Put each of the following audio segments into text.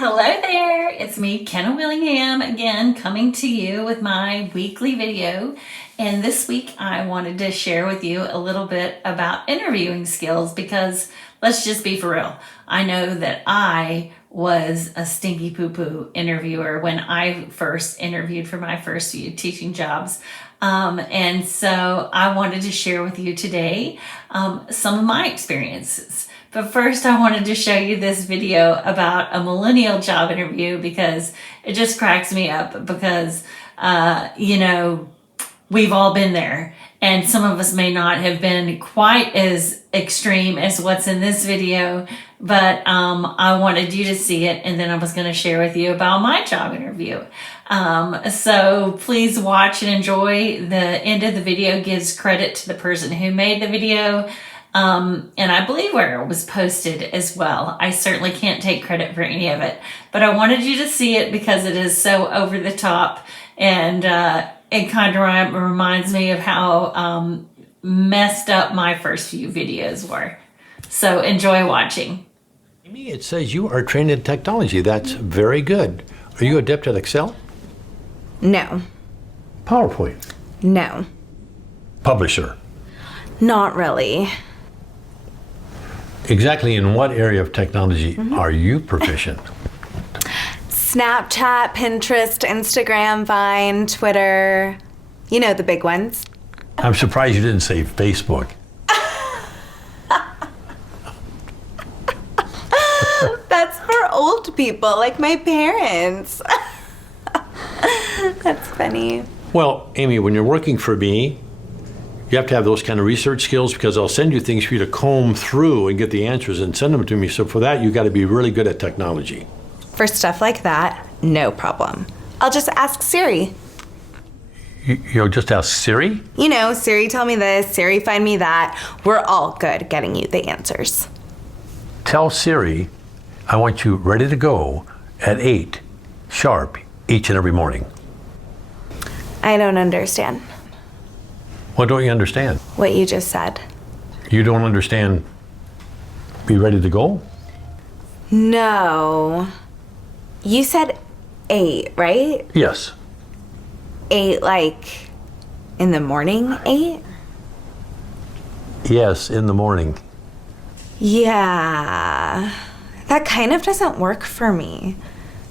Hello there, it's me, Kenna Willingham, again coming to you with my weekly video. And this week I wanted to share with you a little bit about interviewing skills because let's just be for real. I know that I was a stinky poo-poo interviewer when I first interviewed for my first few teaching jobs. And so I wanted to share with you today some of my experiences. But first I wanted to show you this video about a millennial job interview because it just cracks me up because, we've all been there and some of us may not have been quite as extreme as what's in this video, but I wanted you to see it and then I was going to share with you about my job interview. So please watch and enjoy. The end of the video gives credit to the person who made the video. And I believe where it was posted as well. I certainly can't take credit for any of it, but I wanted you to see it because it is so over the top and it kind of reminds me of how messed up my first few videos were. So enjoy watching. Amy, it says you are trained in technology. That's very good. Are you adept at Excel? No. PowerPoint? No. Publisher? Not really. Exactly in what area of technology are you proficient? Snapchat, Pinterest, Instagram, Vine, Twitter. You know, the big ones. I'm surprised you didn't say Facebook. That's for old people, like my parents. That's funny. Well, Amy, when you're working for me, you have to have those kind of research skills because I'll send you things for you to comb through and get the answers and send them to me. So for that, you got to be really good at technology. For stuff like that, no problem. I'll just ask Siri. You'll just ask Siri? You know, Siri tell me this, Siri find me that. We're all good at getting you the answers. Tell Siri I want you ready to go at 8 sharp each and every morning. I don't understand. What don't you understand? What you just said. You don't understand be ready to go? No. You said 8, right? Yes. 8 like in the morning 8? Yes, in the morning. Yeah. That kind of doesn't work for me.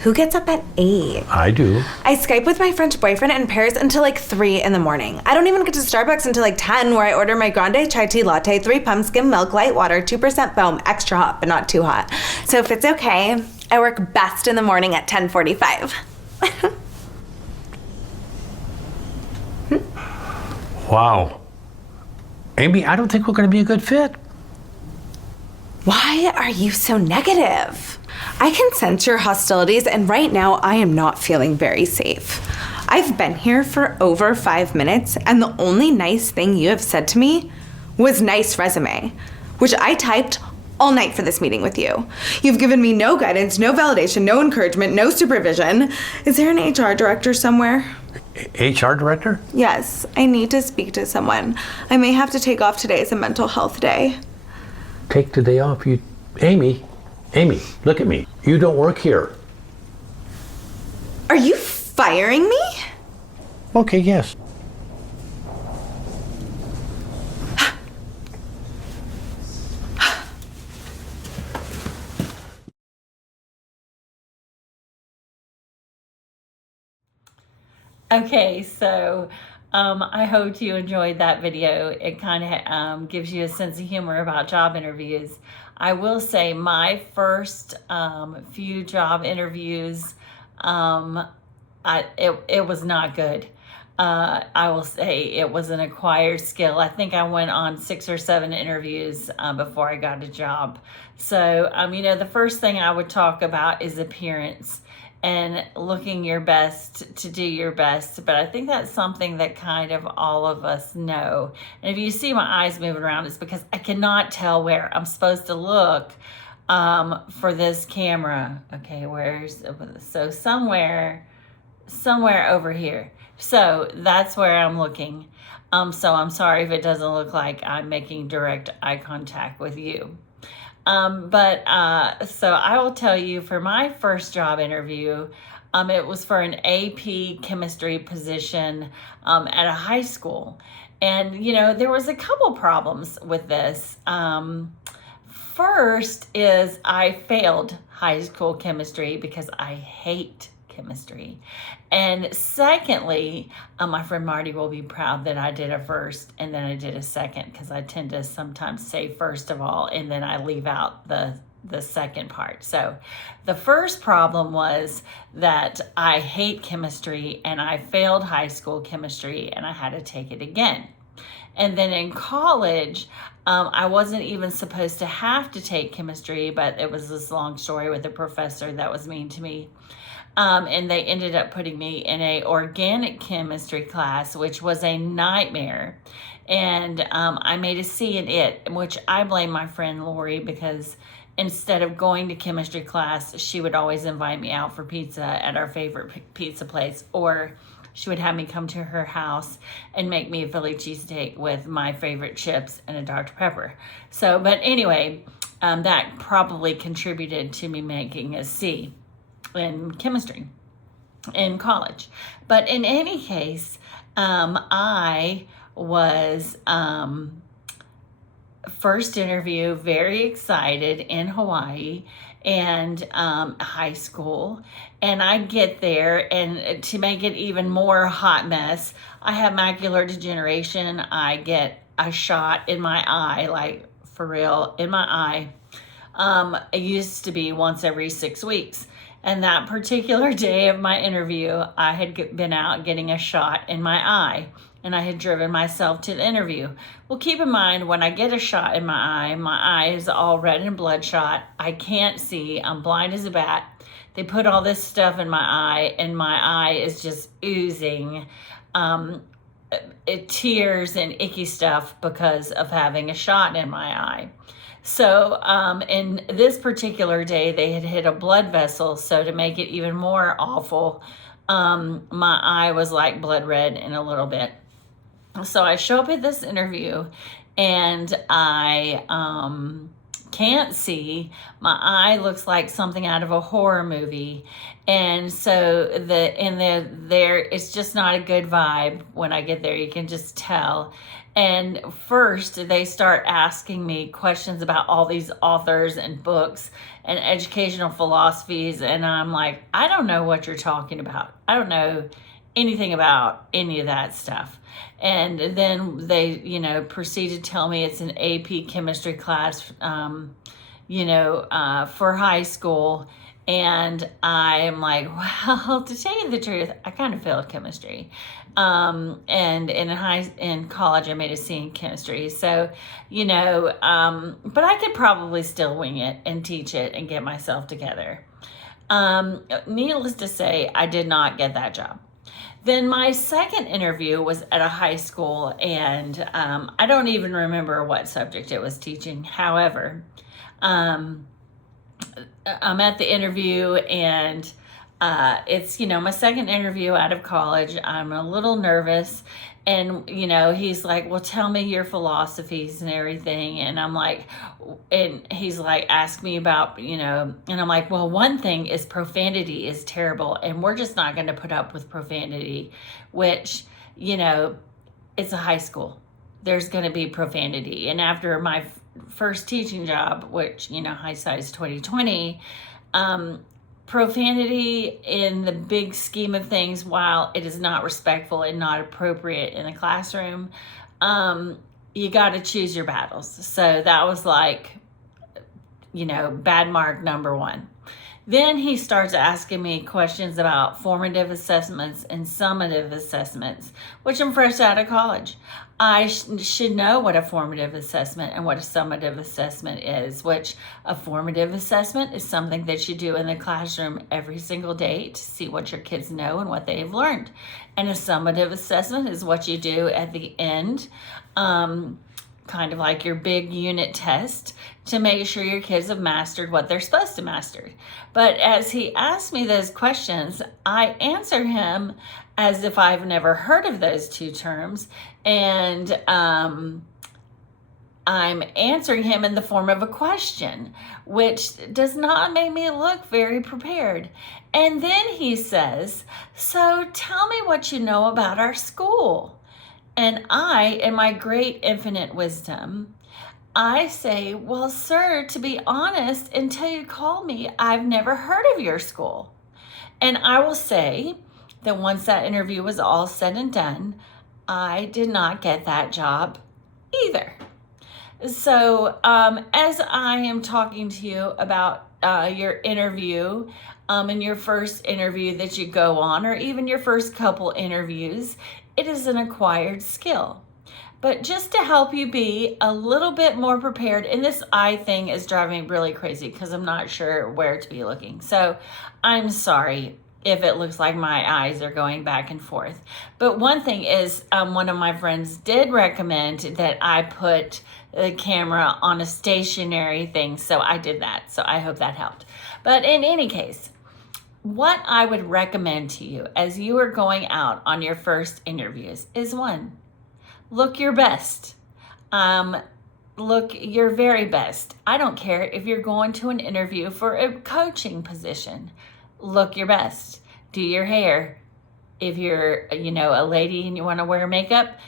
Who gets up at 8? I do. I Skype with my French boyfriend in Paris until like 3 in the morning. I don't even get to Starbucks until like 10 where I order my grande chai tea latte, 3 pumps, skim milk, light water, 2% foam, extra hot but not too hot. So if it's okay, I work best in the morning at 10:45. Wow. Amy, I don't think we're going to be a good fit. Why are you so negative? I can sense your hostilities, and right now I am not feeling very safe. I've been here for over 5 minutes, and the only nice thing you have said to me was nice resume, which I typed all night for this meeting with you. You've given me no guidance, no validation, no encouragement, no supervision. Is there an HR director somewhere? HR director? Yes, I need to speak to someone. I may have to take off today as a mental health day. Take the day off. Amy, look at me. You don't work here. Are you firing me? Okay, yes. Okay, so I hope you enjoyed that video. It kind of gives you a sense of humor about job interviews. I will say my first few job interviews, it was not good. I will say it was an acquired skill. I think I went on 6 or 7 interviews before I got a job. So, the first thing I would talk about is appearance and looking your best to do your best. But I think that's something that kind of all of us know. And if you see my eyes moving around, it's because I cannot tell where I'm supposed to look for this camera. Okay, so somewhere over here. So that's where I'm looking. So I'm sorry if it doesn't look like I'm making direct eye contact with you. So I will tell you, for my first job interview, it was for an AP chemistry position at a high school. And, there was a couple problems with this. First is I failed high school chemistry because I hate chemistry. And secondly, my friend Marty will be proud that I did a first and then I did a second, because I tend to sometimes say first of all and then I leave out the second part. So the first problem was that I hate chemistry and I failed high school chemistry and I had to take it again. And then in college, I wasn't even supposed to have to take chemistry, but it was this long story with a professor that was mean to me. And they ended up putting me in a organic chemistry class, which was a nightmare. And I made a C in it, which I blame my friend Lori, because instead of going to chemistry class, she would always invite me out for pizza at our favorite pizza place, or she would have me come to her house and make me a Philly cheesesteak with my favorite chips and a Dr. Pepper. So, but anyway, that probably contributed to me making a C in chemistry in college. But in any case, I was first interview, very excited, in Hawaii and high school. And I get there, and to make it even more hot mess, I have macular degeneration. I get a shot in my eye, like for real, in my eye. It used to be once every 6 weeks. And that particular day of my interview, I had been out getting a shot in my eye, and I had driven myself to the interview. Well, keep in mind, when I get a shot in my eye is all red and bloodshot. I can't see. I'm blind as a bat. They put all this stuff in my eye, and my eye is just oozing tears and icky stuff because of having a shot in my eye. So in this particular day, they had hit a blood vessel. So to make it even more awful, my eye was like blood red in a little bit. So I show up at this interview, and I can't see. My eye looks like something out of a horror movie. And so it's just not a good vibe when I get there. You can just tell. And first, they start asking me questions about all these authors and books and educational philosophies. And I'm like, I don't know what you're talking about. I don't know anything about any of that stuff. And then they, proceed to tell me it's an AP chemistry class, for high school. And I'm like, well, to tell you the truth, I kind of failed chemistry. And in college, I made a C in chemistry. So, but I could probably still wing it and teach it and get myself together. Needless to say, I did not get that job. Then my second interview was at a high school, and I don't even remember what subject it was teaching. However, I'm at the interview, and it's, my second interview out of college. I'm a little nervous, and, he's like, well, tell me your philosophies and everything. And I'm like, and he's like, ask me about, and I'm like, well, one thing is profanity is terrible, and we're just not going to put up with profanity, which, it's a high school. There's going to be profanity. And after my first teaching job, which, hindsight's 2020, profanity in the big scheme of things, while it is not respectful and not appropriate in the classroom, you got to choose your battles. So that was like, bad mark number one. Then he starts asking me questions about formative assessments and summative assessments, which I'm fresh out of college. I should know what a formative assessment and what a summative assessment is, which a formative assessment is something that you do in the classroom every single day to see what your kids know and what they've learned. And a summative assessment is what you do at the end, kind of like your big unit test, to make sure your kids have mastered what they're supposed to master. But as he asked me those questions, I answer him as if I've never heard of those two terms. And I'm answering him in the form of a question, which does not make me look very prepared. And then he says, "So tell me what you know about our school." And I, in my great infinite wisdom, I say, "Well, sir, to be honest, until you called me, I've never heard of your school." And I will say that once that interview was all said and done, I did not get that job either. So, as I am talking to you about your interview and your first interview that you go on, or even your first couple interviews, it is an acquired skill. But just to help you be a little bit more prepared, and this eye thing is driving me really crazy because I'm not sure where to be looking. So I'm sorry if it looks like my eyes are going back and forth. But one thing is, one of my friends did recommend that I put the camera on a stationary thing. So I did that. So I hope that helped. But in any case, what I would recommend to you as you are going out on your first interviews is one, look your best. Look your very best. I don't care if you're going to an interview for a coaching position. Look your best. Do your hair. If you're, a lady and you want to wear makeup,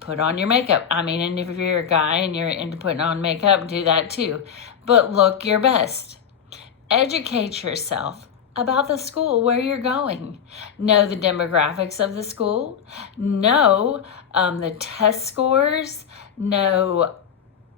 put on your makeup. And if you're a guy and you're into putting on makeup, do that too. But look your best. Educate yourself about the school where you're going. Know the demographics of the school. Know the test scores. Know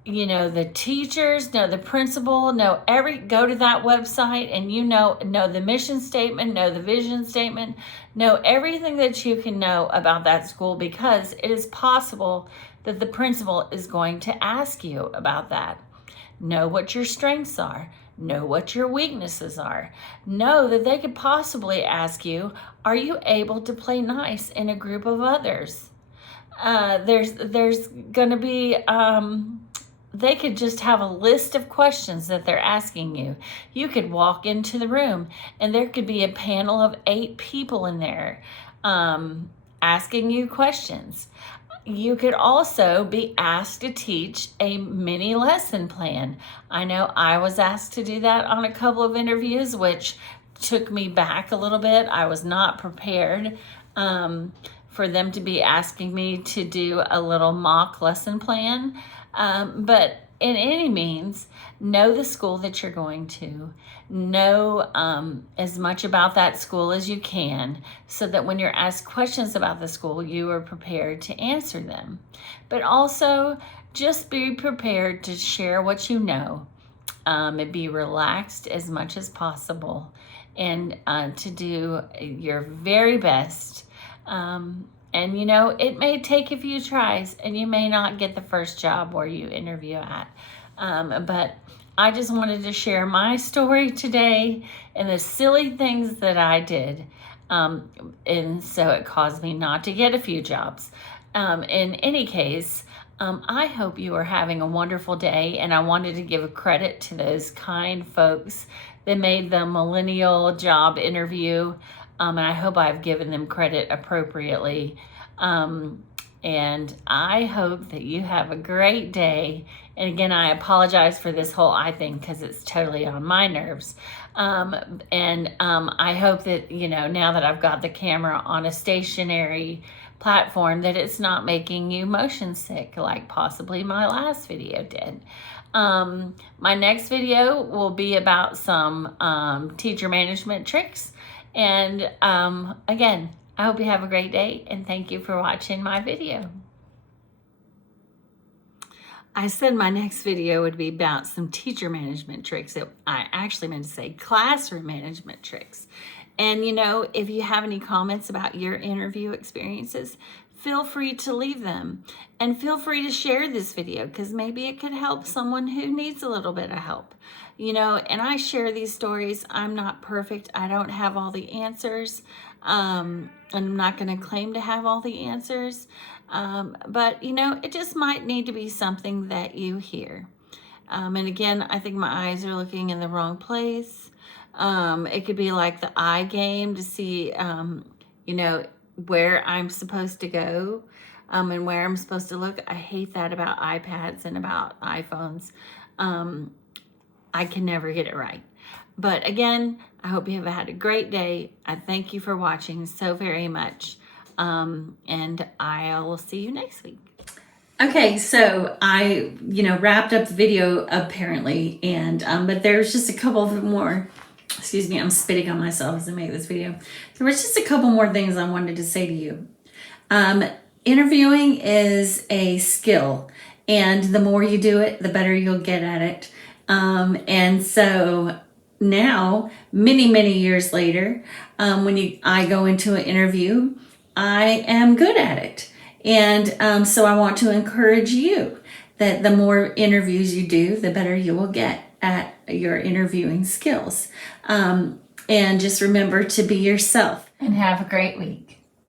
the teachers, know the principal, go to that website and know the mission statement, know the vision statement, know everything that you can know about that school, because it is possible that the principal is going to ask you about that. Know what your strengths are. Know what your weaknesses are. Know that they could possibly ask you, are you able to play nice in a group of others? There's going to be... they could just have a list of questions that they're asking you. You could walk into the room and there could be a panel of 8 people in there asking you questions. You could also be asked to teach a mini lesson plan. I know I was asked to do that on a couple of interviews, which took me back a little bit. I was not prepared for them to be asking me to do a little mock lesson plan. But in any means, know the school that you're going to. Know as much about that school as you can, so that when you're asked questions about the school, you are prepared to answer them. But also, just be prepared to share what you know, and be relaxed as much as possible, and to do your very best. And it may take a few tries and you may not get the first job where you interview at. But I just wanted to share my story today and the silly things that I did. And so it caused me not to get a few jobs. In any case, I hope you are having a wonderful day. And I wanted to give a credit to those kind folks that made the millennial job interview. And I hope I've given them credit appropriately. And I hope that you have a great day. And again, I apologize for this whole eye thing because it's totally on my nerves. I hope that, now that I've got the camera on a stationary platform, that it's not making you motion sick like possibly my last video did. My next video will be about some teacher management tricks. And again, I hope you have a great day, and thank you for watching my video. I said my next video would be about some teacher management tricks. I actually meant to say classroom management tricks. And if you have any comments about your interview experiences, feel free to leave them. And feel free to share this video, because maybe it could help someone who needs a little bit of help. And I share these stories. I'm not perfect. I don't have all the answers. And I'm not going to claim to have all the answers. But, it just might need to be something that you hear. And again, I think my eyes are looking in the wrong place. It could be like the eye game to see, where I'm supposed to go. and where I'm supposed to look. I hate that about iPads and about iPhones. I can never get it right. But again, I hope you have had a great day. I thank you for watching so very much. And I will see you next week. Okay, so I, wrapped up the video apparently, and but there's just a couple of more. Excuse me, I'm spitting on myself as I make this video. There was just a couple more things I wanted to say to you. Interviewing is a skill, and the more you do it, the better you'll get at it. And so now, many years later, when I go into an interview, I am good at it. And so I want to encourage you that the more interviews you do, the better you will get at your interviewing skills. And just remember to be yourself. And have a great week.